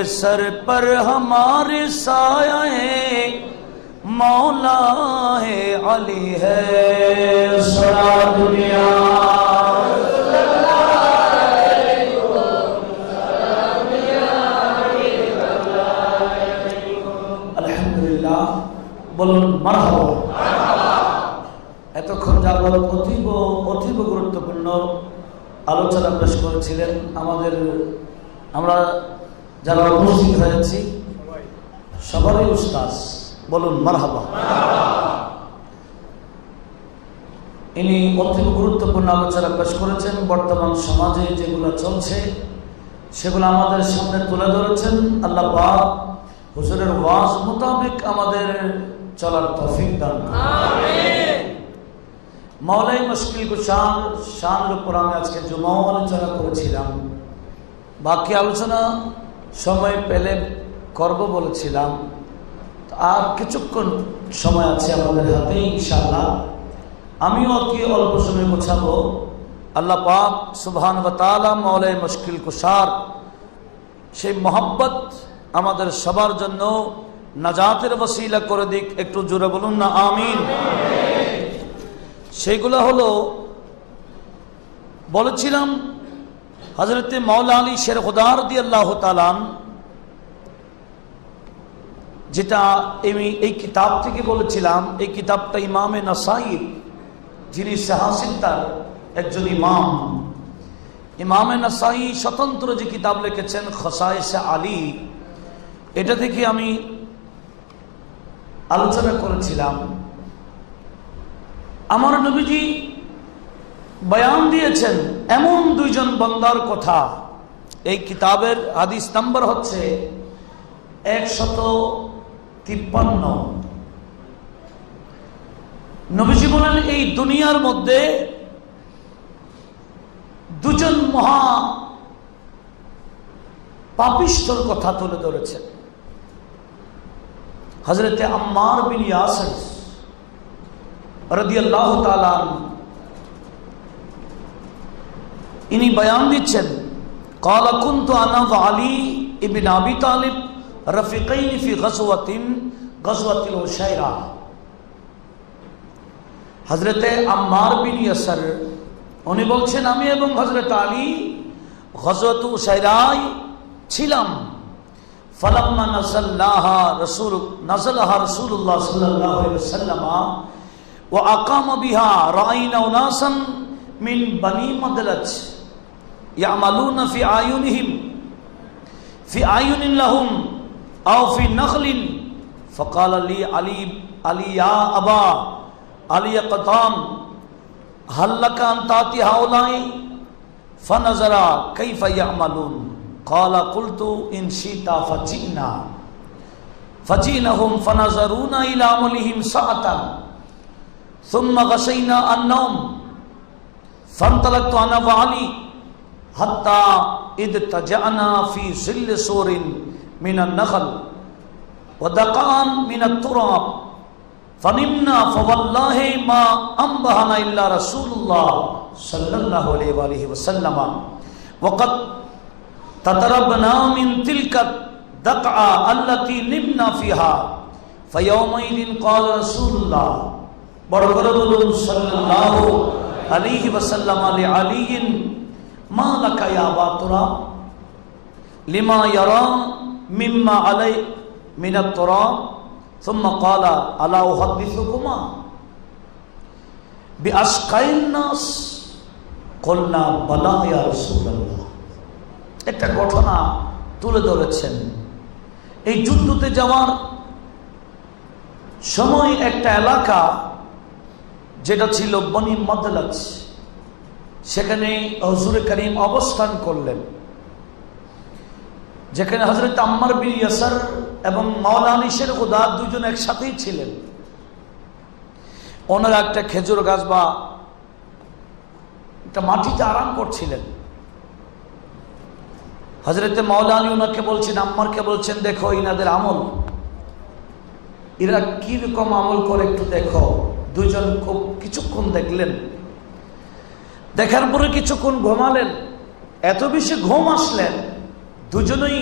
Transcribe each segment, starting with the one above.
क्योंकि सर पर हमारे साया है मौला है अली है सारा दुनिया আলহামদুলিল্লাহ বলুন মারহাবা এতক্ষণ যাবৎ অতীব অতীব গুরুত্বপূর্ণ আলোচনা পেশ করেছিলেন আমাদের আমরা যারা উপস্থিত হয়েছি সবারই উস্তাস বলুন, মারহাবা। ইনি অতীব গুরুত্বপূর্ণ আলোচনা পেশ করেছেন। বর্তমান সমাজে যেগুলো চলছে, সেগুলো আমাদের সামনে তুলে ধরেছেন। আল্লাহ পাক হুজুরের ওয়াজ মোতাবেক আমাদের চলার তৌফিক দান। মাওলাই মুশকিল কুশান উপর আমি আজকে জুমাও আলোচনা করেছিলাম। বাকি আলোচনা সময় পেলে করব বলেছিলাম। আর কিছুক্ষণ সময় আছে আমাদের হাতে, ইনশাআল্লাহ। আমিও অতি অল্প সময় গোছাবো? আল্লাহ পাক সুবহান বাতালা মাওলাই মুশকিল কুশার, সেই মোহাব্বত আমাদের সবার জন্য নাজাতের বসিলা করে দিক। একটু জোরে বলুন না, আমিন। সেগুলো হলো, বলেছিলাম হজরতে মাওলা আলী শের খুদার দি আল্লাহ তালান যেটা আমি এই কিতাব থেকে বলেছিলাম, এই কিতাবটা ইমামে নাসাইব যিনি সাহাসিদ্দার একজন ইমাম। ইমামে নাসাই স্বতন্ত্র যে কিতাব লিখেছেন খসাইসে আলী, এটা থেকে আমি আলোচনা করেছিলাম। আমার নবীজি বয়ান দিয়েছেন এমন দুইজন বন্দার কথা। এই কিতাবের হাদিস নাম্বার হচ্ছে একশত তিপ্পান্ন। নবীজি বলেন, এই দুনিয়ার মধ্যে দুজন মহা পাপিষ্ঠর কথা তুলে ধরেছেন। হজরতে আম্মার বিন ইয়াসর রদিয়াল্লাহ তালান ইনি বয়ান দিচ্ছেন قال كنت انا وعلي ابن ابي طالب رفيقين في غزوه غزوه العشيره হজরতে আম্মার বিন ইয়াসর উনি বলছেন আমি এবং হজরত আলী গজওয়াত উশাইরায় ছিলাম ফালাম্মা নাযাল্লাহা রাসূল নাযালাহা রাসূলুল্লাহ সাল্লাল্লাহু আলাইহি ওয়াসাল্লাম ওয়া আকামা বিহা রাআইনা উনাসান মিন বানি মাদলাজ يعملون في أعينهم في أعين لهم أو في نخل. فقال لي علي علي يا أبا علي قطام هل لك أن تعطي هؤلاء؟ فنظر كيف يعملون. قال قلت إن شئت فجئنا. فجئناهم فنظرون إلى عملهم ساعة. ثم غشينا النوم. فانطلقت أنا وعلي. حتی اد تجعنا فی ظل سور من النخل ودقان من التراب. فنمنا فواللہ ما انبہنا الا رسول اللہ صلی اللہ علیہ وآلہ وسلم. وقد تدربنا من تلکت دقعا اللتی نمنا فیہا فیومین قال رسول اللہ برغرد صلی اللہ علیہ وسلم لعلی لعلي ما لك يا باطرا لما يرى مما علي من التراب ثم قال ألا أحدثكما بأشقى الناس قلنا بلى يا رسول الله একটা ঘটনা তুলে ধরেছেন এই যুদ্ধতে যাওয়ার সময় একটা এলাকা যেটা ছিল বনি মদলাজ সেখানে হজুর করিম অবস্থান করলেন। যেখানে হজরত আম্মার বিন ইয়াসার এবং মাওলানি শের দুজন একসাথেই ছিলেন। ওনারা একটা খেজুর গাছ বা একটা মাটিতে আরাম করছিলেন। হজরতে মাওলানি ওনাকে বলছেন, আম্মারকে বলছেন, দেখো ইনাদের আমল। এরা কীরকম আমল করে একটু দেখো। দুজন খুব কিছুক্ষণ দেখলেন। দেখার পরে কিছুক্ষণ ঘুমালেন। এত বেশি ঘুম আসলেন, দুজনেই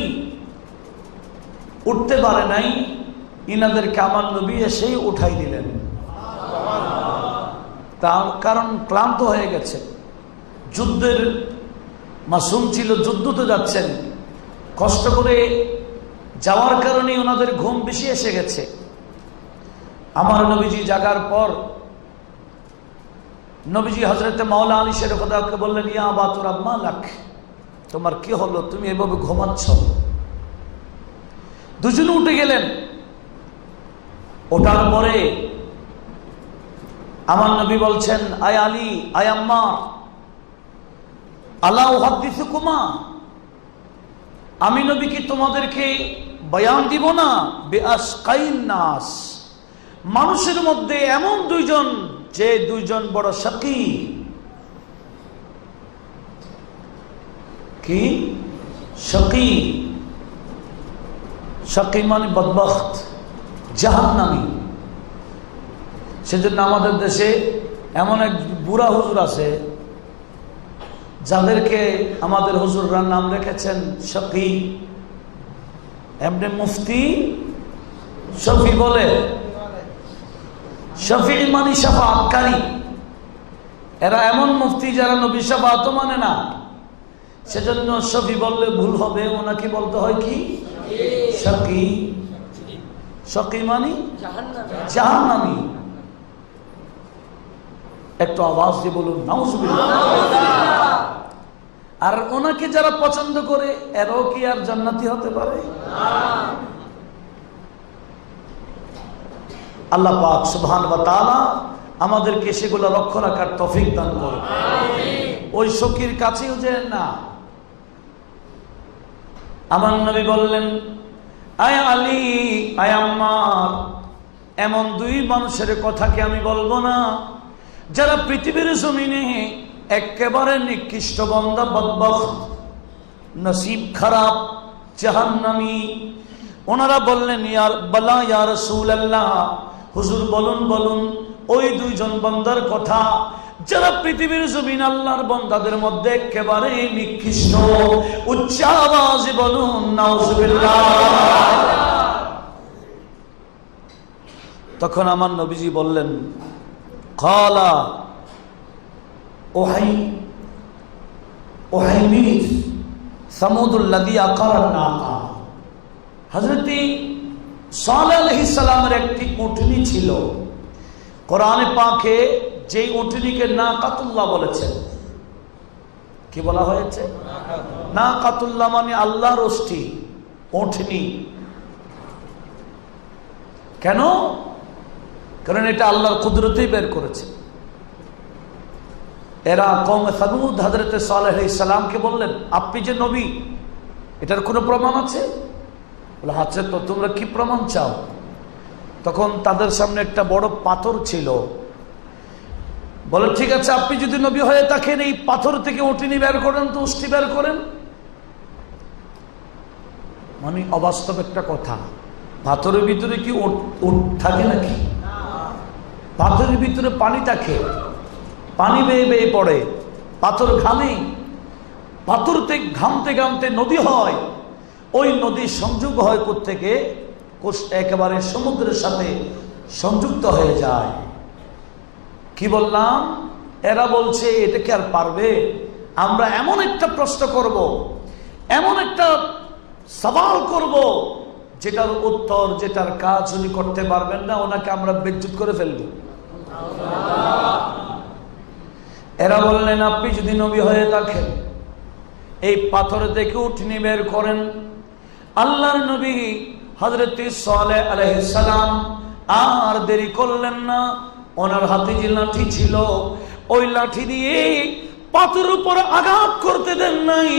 উঠতে পারে নাই। ইনাদেরকে আমার নবী এসেই উঠাই দিলেন। তার কারণ ক্লান্ত হয়ে গেছে। যুদ্ধের মাসুম ছিল, যুদ্ধতে যাচ্ছেন। কষ্ট করে যাওয়ার কারণে ওনাদের ঘুম বেশি এসে গেছে। আমার নবীজি জাগার পর নবীজি হজরতে মাওলা আলী শেরফদাকে বললেন, ইয়া বাতুর আম্মা লাখ তোমার কি হলো? তুমি এভাবে ঘুমাচ্ছ? দুজনে উঠে গেলেন। ওঠার পরে আমার নবী বলছেন, আয় আলী, আয় আম্মা, আল্লাহ হাদিসে কুমা আমি নবী কি তোমাদেরকে বয়ান দিব না বেআস নাস। মানুষের মধ্যে এমন দুইজন যে দুইজন বড় সাকি, কি? সকি। সকি মানে বদবখত, জাহান্নামী। সেজন্য আমাদের দেশে এমন এক বুড়া হুজুর আছে, যাদেরকে আমাদের হুজুররা নাম রেখেছেন শফি এমনি মুফতি শফি বলে। শফি মানে সাফাতকারী এরা এমন মুফতি যারা নবী সাফাত মানে না। সেজন্য শফি বললে ভুল হবে, ওনাকে বলতে হয় কি? শকি। শকি মানি? জাহান্নামী। একটু আওয়াজ দিয়ে বলুন আর ওনাকে যারা পছন্দ করে, এরাও কি আর জান্নাতি হতে পারে? আল্লাহ পাক সুবহান বা তাআলা আমাদেরকে সেগুলো লক্ষ্য রাখার তফিক দান করে ওই সখীর কাছেও যে না। আমার নবী বললেন আয় আলী আয় আম্মার এমন দুই মানুষের কথা কি আমি বলব না। যারা পৃথিবীর জমিনে একেবারে নিকৃষ্ট বন্দা বদবখ নসিব খারাপ জাহান্নামী ওনারা বললেন ইয়ার বলা ইয়া রাসূলুল্লাহ হুজুর বলুন বলুন, ওই দুইজন বন্দার কথা যারা পৃথিবীর জমিন আল্লাহর বন্দাদের মধ্যে একেবারে নিকৃষ্ট। উচ্চ আওয়াজে বলুন তখন আমার নবীজি বললেন খালা ওহাই ওহাইমির সামুদুল্লাদি আকার নাকা হজরতি সাল আলহিসালামের একটি উঠনি ছিল। কোরআনে পাখে যেই উঠনিকে না কাতুল্লাহ বলেছেন। কি বলা হয়েছে? না কাতুল্লাহ মানে আল্লাহর ওষ্ঠী উঠনি। কেন? কারণ এটা আল্লাহর কুদরতেই বের করেছে। এরা কম সাদুদ হাজরতে সালেহ ইসালামকে বললেন, আপনি যে নবী, এটার কোনো প্রমাণ আছে? বলে আছে তো তোমরা কি প্রমাণ চাও? তখন তাদের সামনে একটা বড় পাথর ছিল। বলে, ঠিক আছে, আপনি যদি নবী হয়ে থাকেন, এই পাথর থেকে উঠিনি বের করেন তো উষ্টি বের করেন। মানে অবাস্তব একটা কথা। পাথরের ভিতরে কি থাকে নাকি? পাথরের ভিতরে পানি থাকে। পানি বেয়ে বেয়ে পড়ে। পাথর ঘামে পাথর থেকে ঘামতে ঘামতে নদী হয়। ওই নদী সংযোগ হয় থেকে একেবারে সমুদ্রের সাথে সংযুক্ত হয়ে যায়। কি বললাম? এরা বলছে, এটা কি আর পারবে? আমরা এমন একটা প্রশ্ন করব। এমন একটা সবাল করব, যেটার উত্তর, যেটার কাজ উনি করতে পারবেন না, ওনাকে আমরা বিদ্যুৎ করে ফেলব। এরা বললেন, আপনি যদি নবী হয়ে থাকেন, এই পাথর থেকে উঠনি বের করেন আল্লাহর নবী হজরত সালাম আর দেরি করলেন না। ওনার হাতে যে লাঠি ছিল, ওই লাঠি দিয়ে পাথর উপর আঘাত করতে দেন নাই।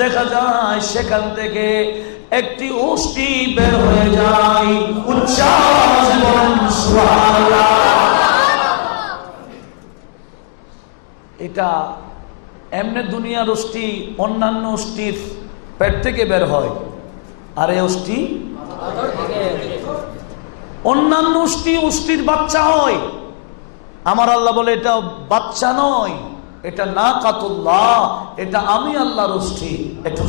দেখা যায় সেখান থেকে একটি উষ্টি বের হয়ে যায়। এটা এমনি দুনিয়ার অষ্টি অন্যান্য অষ্টির পেট থেকে বের হয়। আর এই অন্যান্য উষ্টি, উষ্টির বাচ্চা হয়। আমার আল্লাহ বলে, এটা বাচ্চা নয়, এটা না কাতুল্লাহ এটা আমি আল্লাহর উষ্ঠি একটু।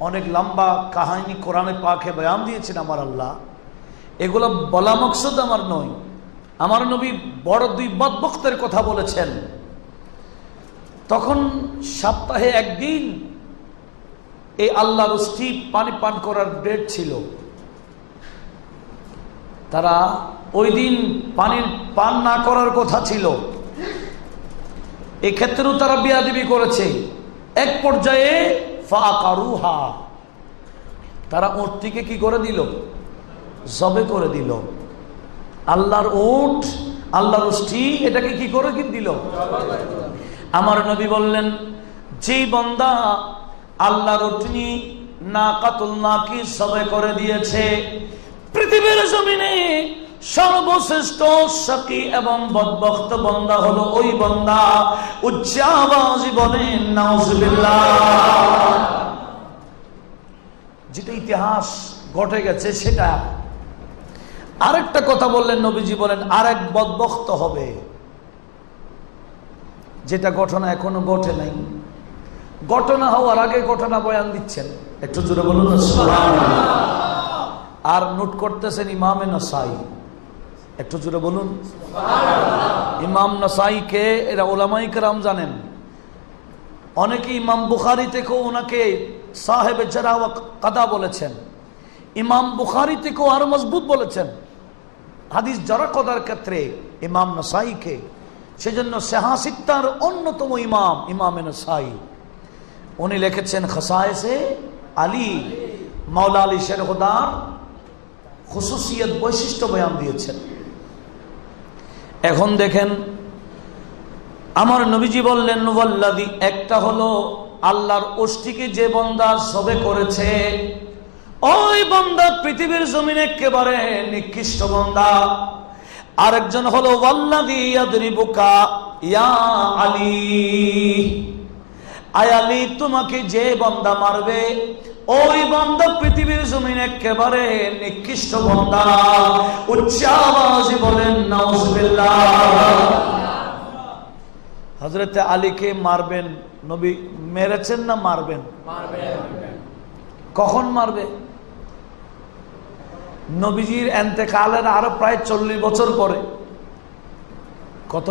অনেক লম্বা কাহিনী কোরআনে পাকে বয়ান দিয়েছেন আমার আল্লাহ। এগুলো বলা মকসদ আমার নয়। আমার নবী বড় দুই বদবক্তের কথা বলেছেন। তখন সপ্তাহে একদিন এই আল্লাহ রুষ্টি পানি পান করার ডেট ছিল। তারা ওই দিন পানির পান না করার কথা ছিল। এক্ষেত্রেও তারা বিয়াদিবি করেছে। এক পর্যায়ে ফাকারুহা তারা ওটটিকে কি করে দিল? জবে করে দিল। আল্লাহর ওট আল্লাহর উষ্টি এটাকে কি করে দিল? আমার নবী বললেন, যেই বন্দা আল্লাহর উঠনি না কাতুল নাকি সবে করে দিয়েছে। পৃথিবীর জমিনে সর্বশ্রেষ্ঠ সখী এবং বদবক্ত বন্দা হলো ওই বন্দা। উচ্চাবাজি বলেন নাউজুবিল্লাহ। যেটা ইতিহাস ঘটে গেছে সেটা। আরেকটা কথা বললেন নবীজি বলেন, আরেক বদবক্ত হবে। যেটা ঘটনা এখনও ঘটে নাই। ঘটনা হওয়ার আগে ঘটনা বয়ান দিচ্ছেন। একটু জোরে বলুন আর নোট করতেছেন ইমামে নসাই। একটু জোরে বলুন। ইমাম নসাই কে এরা ওলামাই কেরাম জানেন। অনেকে ইমাম বুখারি থেকেও ওনাকে সাহেব জরা কাদা বলেছেন। ইমাম বুখারি থেকেও আরও মজবুত বলেছেন। হাদিস জরা কদার ক্ষেত্রে ইমাম নসাইকে, সেজন্য সেহাসিত্তার অন্যতম ইমাম ইমাম নসাই। উনি লিখেছেন খসায়েসে আলী, মাওলা আলী শেরহদার খুশুসিয়ত বৈশিষ্ট্য বয়ান দিয়েছেন। এখন দেখেন, আমার নবীজি বললেন ওয়াল্লাদি একটা হলো আল্লাহর ওষ্টিকে যে বন্দা সবে করেছে, ওই বন্দা পৃথিবীর জমিনে একেবারে নিকৃষ্ট বন্দা। আরেকজন হলো ওয়াল্লাদি ইয়াদরিবুকা ইয়া আলী। আয়ালি তোমাকে যে বন্দা মারবে, ওই বন্দা পৃথিবীর জমিনে একেবারে নিকৃষ্ট বন্দা। উচ্চ আওয়াজে বলেন হজরতে আলীকে মারবেন, নবী মেরেছেন না মারবেন? কখন মারবে? নবীজির এন্তেকালের আরও প্রায় চল্লিশ বছর পরে। কত?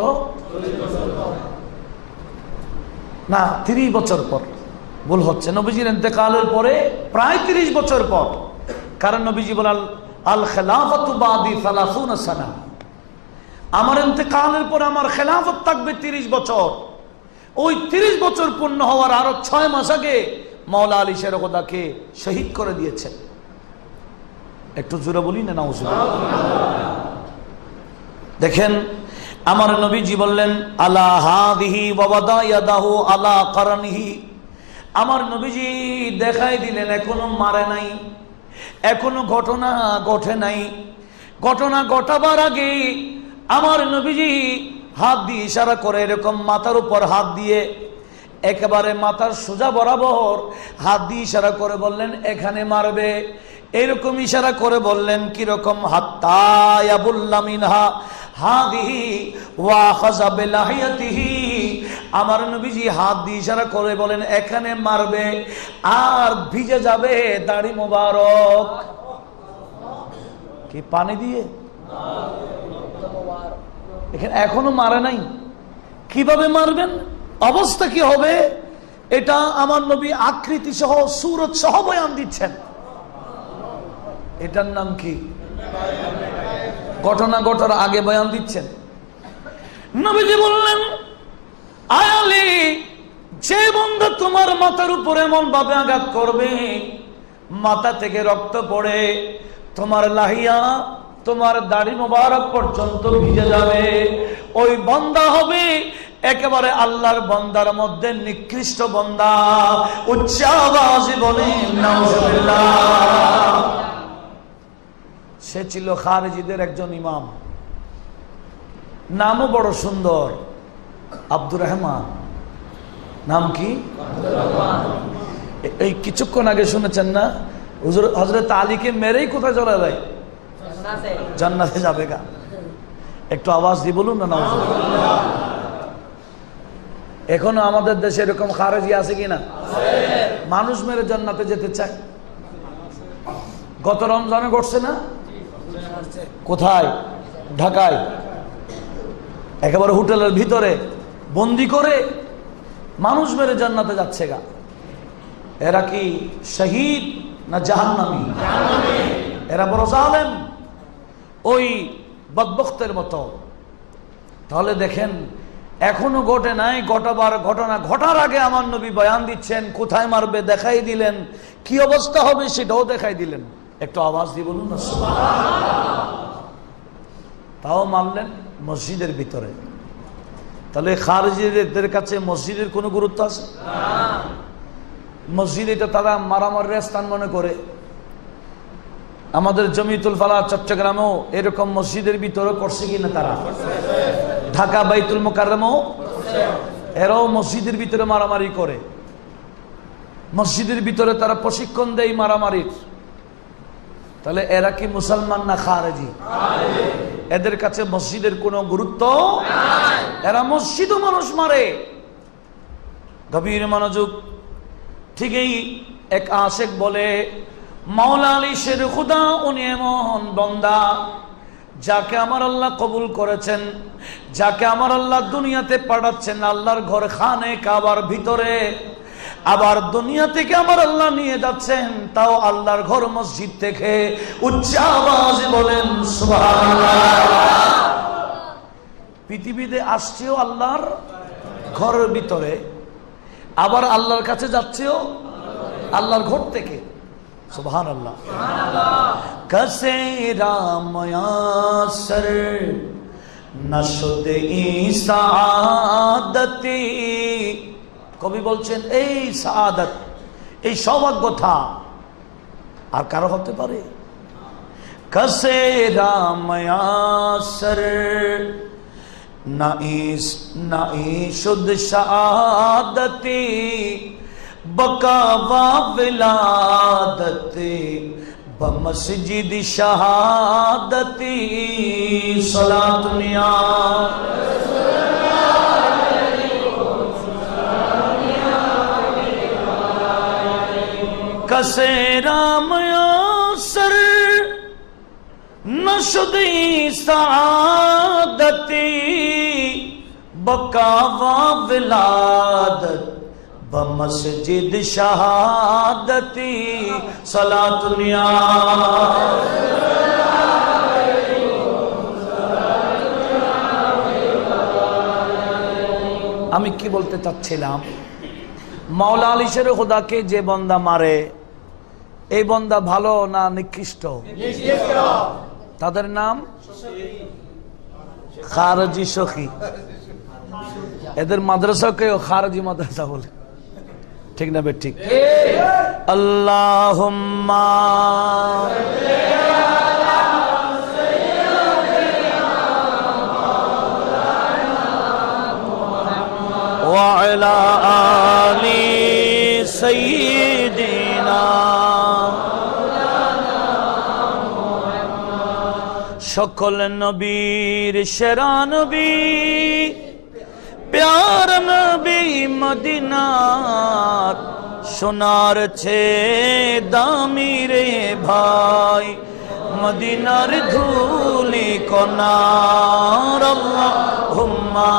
না, তিরিশ বছর পর। ভুল হচ্ছে। নবীজির এন্তেকালের পরে প্রায় তিরিশ বছর পর। কারণ নবীজি বলাল, আল খেলাফতু বাদি সালাসুন সানা। আমার এতেকালের পরে আমার খেলাফত থাকবে তিরিশ বছর। ওই তিরিশ বছর পূর্ণ হওয়ার আরও ছয় মাস আগে মাওলা আলী শেরকদাকে শহীদ করে দিয়েছেন। একটু জোরে বলি না দেখেন আমার নবীজি বললেন, আলা হাদিহি বাবাদা ইয়াদাহু আলা কারানিহি আমার নবীজি দেখাই দিলেন, এখনও মারে নাই, এখনও ঘটনা ঘটে নাই। ঘটনা ঘটাবার আগে আমার নবীজি হাত দিয়ে ইশারা করে, এরকম মাথার উপর হাত দিয়ে একেবারে মাথার সোজা বরাবর হাত দিয়ে ইশারা করে বললেন, এখানে মারবে। এরকম ইশারা করে বললেন, কীরকম হাত্তায়াবুল্লামিনহা হাদিহি ওয়া খাযা বিলাহিয়াতিহি। আমার নবীজি হাত দিয়ে ইশারা করে বলেন, এখানে মারবে আর ভিজে যাবে দাড়ি মোবারক। কি পানি দিয়ে? এখানে এখনও মারে নাই। কীভাবে মারবেন? অবস্থা কি হবে? এটা আমার নবী আকৃতি সহ সুরত সহ বয়ান দিচ্ছেন। এটার নাম কি? ঘটনা ঘটার আগে বয়ান দিচ্ছেন। নবীজি বললেন আয়ালি যে বন্ধু তোমার মাথার উপরে এমন ভাবে আঘাত করবে, মাথা থেকে রক্ত পড়ে, তোমার লাহিয়া, তোমার দাড়ি মোবারক পর্যন্ত ভিজে যাবে। ওই বন্দা হবে একেবারে আল্লাহর বন্দার মধ্যে নিকৃষ্ট বন্দা। উচ্চ আওয়াজে বলেন নাউজুবিল্লাহ। সে ছিল খারেজিদের একজন ইমাম। নামও বড় সুন্দর আব্দুর রহমান। নাম কি? এই কিছুক্ষণ আগে শুনেছেন না? হুজুর হজরত আলীকে মেরেই কোথায় চলে যায়? জান্নাতে। যাবে গা। একটু আওয়াজ দিয়ে বলুন না এখনও আমাদের দেশে এরকম খারেজি আছে কিনা মানুষ মেরে জান্নাতে যেতে চায়। গত রমজানে ঘটছে না? কোথায়? ঢাকায়। একেবারে হোটেলের ভিতরে। বন্দি করে মানুষ মেরে জান্নাতে যাচ্ছে গা। এরা কি শহীদ না জাহান্নামী? এরা বড় জালেম। ওই বদবক্তের মতো। তাহলে দেখেন, এখনও ঘটে নাই, ঘটাবার ঘটনা ঘটার আগে আমার নবী বয়ান দিচ্ছেন, কোথায় মারবে দেখাই দিলেন, কি অবস্থা হবে সেটাও দেখাই দিলেন। একটু আওয়াজ দিয়ে বলুন না তাও মানলেন মসজিদের ভিতরে। তাহলে খারজিদের কাছে মসজিদের কোনো গুরুত্ব আছে? মসজিদ এটা তারা মারামারির স্থান মনে করে। আমাদের জমিতুল ফালা চট্টগ্রামেও এরকম মসজিদের ভিতরে করছে কিনা তারা? ঢাকা বাইতুল মোকাররামও এরাও মসজিদের ভিতরে মারামারি করে। মসজিদের ভিতরে তারা প্রশিক্ষণ দেয় মারামারির। তাহলে এরা কি মুসলমান না খারেজি? এদের কাছে মসজিদের কোনো গুরুত্ব এরা মসজিদও মানুষ মারে। গভীর মনোযোগ। ঠিকই এক আশেক বলে মাওলা আলী শের খুদা উনি এমন বন্দা যাকে আমার আল্লাহ কবুল করেছেন যাকে আমার আল্লাহ দুনিয়াতে পাঠাচ্ছেন আল্লাহর ঘর খানে কাবার ভিতরে আবার দুনিয়া থেকে আমার আল্লাহ নিয়ে যাচ্ছেন, তাও আল্লাহর ঘর মসজিদ থেকে। উচ্চ আওয়াজে বলেন পৃথিবীতে আসছেও আল্লাহর ঘরের ভিতরে, আবার আল্লাহর কাছে যাচ্ছেও আল্লাহর ঘর থেকে। সুবহান আল্লাহ কসে রাময়াসর নশুদ ইসাদতি কবি বলছেন, এই সাদত এই সৌভাগ্যতা আর কারও হতে পারে? কসে রাময়াসর নাইস নাইশুদ শাহাদতি বকাওয়া বিলাদতি বমসজিদ শাহাদতি সলাতুনিয়া কসে রাময়াসর নশুদি সাদতি, বকাওয়া বিলাদত, বমসজিদ শাহাদতি, সলাতুনিয়া। আমি কি বলতে চাচ্ছিলাম? মাওলা আলিশের খোদাকে যে বন্দা মারে এই বন্দা ভালো না নিকৃষ্ট তাদের নাম খারজি সখী এদের মাদ্রাসাকেও খারজি মাদ্রাসা বলে ঠিক না বে ঠিক আল্লাহ وعلى آل সকল নবীর সেরা নবী, প্যার নবী মদিনাত সোনার ছে দামি রে ভাই, মদিনার ধুলি কনার আল্লাহুম্মা।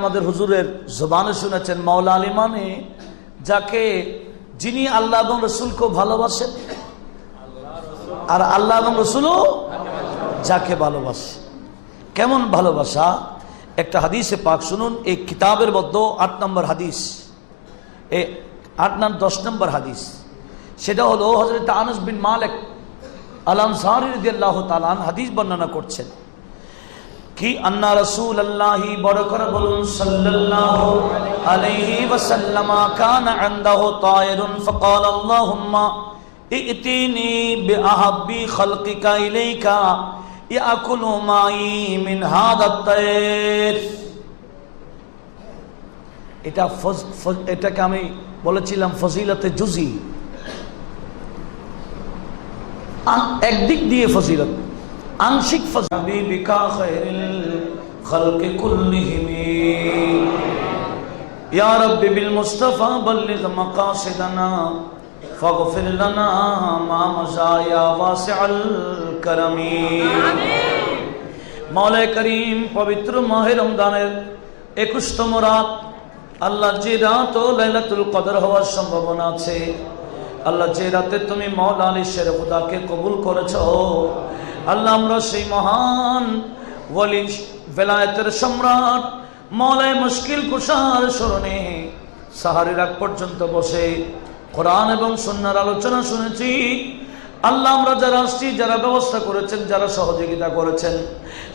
আমাদের হুজুরের জবানে শুনেছেন মাওলা আলী মানে যাকে যিনি আল্লাহ এবং রসুলকে ভালোবাসেন, আর আল্লাহ এবং রসুলও যাকে ভালোবাসে। কেমন ভালোবাসা? একটা হাদিসে পাক শুনুন, এই কিতাবের মধ্যে আট নম্বর হাদিস। এ আট নাম দশ নম্বর হাদিস। সেটা হলো হজরত আনস বিন মালেক আল আনসারি রাদিয়াল্লাহু তাআলা আন হাদিস বর্ণনা করছেন। কি আন্না রাসূল আল্লাহি বড় করে বলুন সাল্লাল্লাহু আলাইহি ওয়াসাল্লাম কানা ইনদাহু তায়রুন ফাকাল আল্লাহুম্মা, ইতিনি বিআহাব্বি খালকিকা ইলাইকা, ইয়াকুলু মাই মিন হাদাত তাইর এটা এটাকে আমি বলেছিলাম ফজিলতে জুজি। একদিক দিয়ে ফজিলত। আংশিক বাল্লিগ মাকাসিদানা ফাগফির লানা মা মাশা ইয়া ওয়াসিআল কারামি। মৌলায় করিম পবিত্র মাহে রমজানের একুশতম রাত। আল্লাহ যে রাত ও লাইলাতুল কদর হওয়ার সম্ভাবনা আছে। আল্লাহ যে রাতে তুমি মৌলা আলী শের খুদাকে কবুল করেছ আল্লাহ আমরা সেই মহান ওয়ালি বেলায়েতের সম্রাট মৌলায় মুশকিল কুষার স্মরণে সাহারির আগ পর্যন্ত বসে কোরআন এবং সন্ন্যার আলোচনা শুনেছি। আল্লাহ আমরা যারা আসছি, যারা ব্যবস্থা করেছেন, যারা সহযোগিতা করেছেন,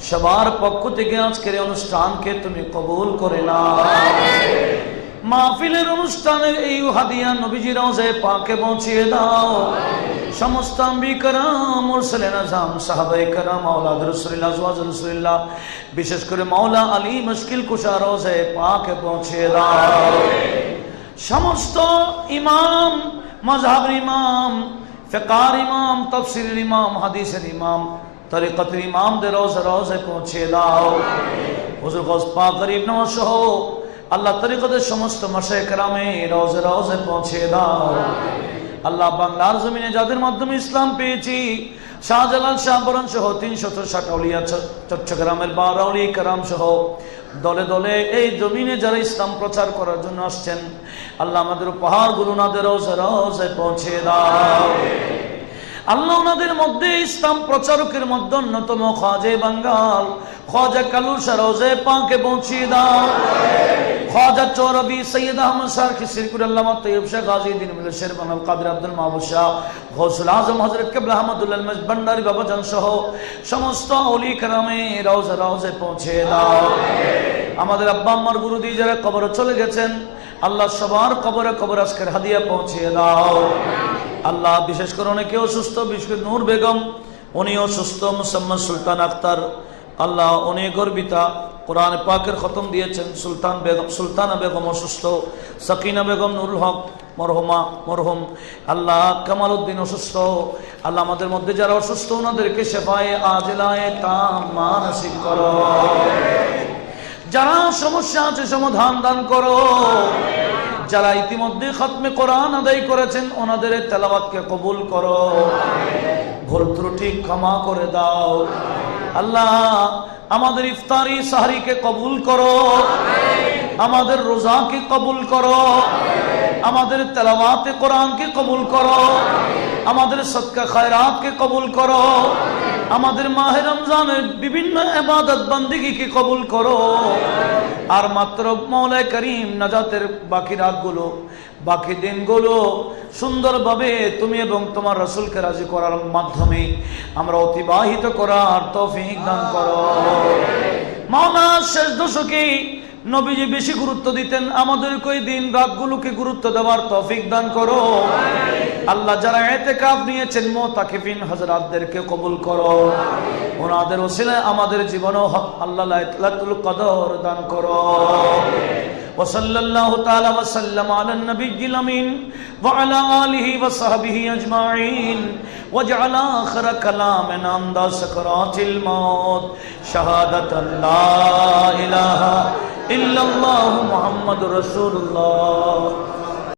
সবার পক্ষ থেকে আজকের অনুষ্ঠানকে তুমি কবুল করে না মাহফিলের অনুষ্ঠানের এই হাদিয়া নবীজি রোজে পাকে পৌঁছিয়ে দাও। সমস্ত আম্বি কারাম, মুরসালিন আজম সাহাবাই কারাম, মাওলাদ রসুলিল্লাহ, আজওয়াজ রসুলিল্লাহ। বিশেষ করে মাওলা আলী মুশকিল কুশা রোজে পাক পৌঁছে দাও। সমস্ত ইমাম মজহাবের ইমাম, ফেকার ইমাম, তফসিলের ইমাম, হাদিসের ইমাম তরিকতের ইমামদের রোজে রোজে পৌঁছে দাও। হুজুর গোস পাক গরিব নওয়াজ হো আল্লাহ তরিকতের সমস্ত মশাইকরামে রোজে রোজে পৌঁছে দাও। আল্লাহ বাংলার জমিনে যাদের মাধ্যমে ইসলাম পেয়েছি, শাহজালাল শাহবরণ সহ তিনশত ষাট আউলিয়া চট্টগ্রামের বারাউলি কারাম সহ দলে দলে এই জমিনে যারা ইসলাম প্রচার করার জন্য আসছেন, আল্লাহ আমাদের রোজে রোজে পৌঁছে দাও। আল্লাহ ওনাদের মধ্যে ইসলাম প্রচারকের মধ্যে অন্যতম খাজে বাঙ্গাল। খাজা কালুসা রোজে পাকে পৌঁছিয়ে দাও। খাজা চৌরবি সৈয়দ আহমদ শাহ খিসিরকুর আল্লামা তৈয়ব শাহ গাজী দিন মিল শের বানাল কাদের আব্দুল মাহবুব শাহ গৌসুল আজম হজরত কেবলা আহমদুল্লাহ মজ ভন্ডারী বাবাজান সহ সমস্ত অলি কারামে রওজে রওজে পৌঁছে দাও। আমাদের আব্বা আম্মার গুরুদি যারা কবরে চলে গেছেন, আল্লাহ সবার কবরে কবর আজকের হাদিয়া পৌঁছে দাও। আল্লাহ বিশেষ করে অনেকে অসুস্থ, বিশেষ নূর বেগম উনি অসুস্থ মুসাম্মদ সুলতান আক্তার আল্লাহ উনি গর্বিতা কোরআন পাকের খতম দিয়েছেন সুলতান বেগম, সুলতানা বেগম অসুস্থ, সকিনা বেগম নুরুল হক, মরহুমা, মরহুম, আল্লাহ কামাল উদ্দিন অসুস্থ, আল্লাহ আমাদের মধ্যে যারা অসুস্থ, ওনাদেরকে সেবায় আজলায় তামা নসিব করো। যারা সমস্যা আছে, সমাধান দান করো। যারা ইতিমধ্যে খতমে কোরআন আদায় করেছেন, ওনাদের তেলাবাতকে কবুল করো। ভুল ত্রুটি ক্ষমা করে দাও। আল্লাহ আমাদের ইফতারি সাহারিকে কবুল করো। আমাদের রোজাকে কবুল করো। আমাদের তেলাওয়াতে কোরআনকে কবুল করো। আমাদের সৎকা খায়রাতকে কবুল করো। আমাদের মাহে রমজানের বিভিন্ন এবাদত বন্দিগিকে কবুল করো। আর মাত্র মৌলায় করিম নাজাতের বাকি রাতগুলো, বাকি দিনগুলো সুন্দরভাবে তুমি এবং তোমার রসুলকে রাজি করার মাধ্যমে আমরা অতিবাহিত করার তৌফিক দান করো। মাওলা শেষ দশকে নবীজি বেশি গুরুত্ব দিতেন আমাদের কই দিন রাতগুলোকে গুরুত্ব দেওয়ার তৌফিক দান করো। আল্লাহ যারা এতে কাপ নিয়েছেন মো তাকিফিন হজরাতদেরকে কবুল করো ওনাদের ওসিলায় আমাদের জীবনও হক- আল্লাহ লাইলাতুল কদর দান করো وصلى الله تعالى وسلم على النبي الأمين وعلى آله وصحبه أجمعين واجعل آخر كلامنا عند سكرات الموت شهادة لا إله إلا الله محمد رسول الله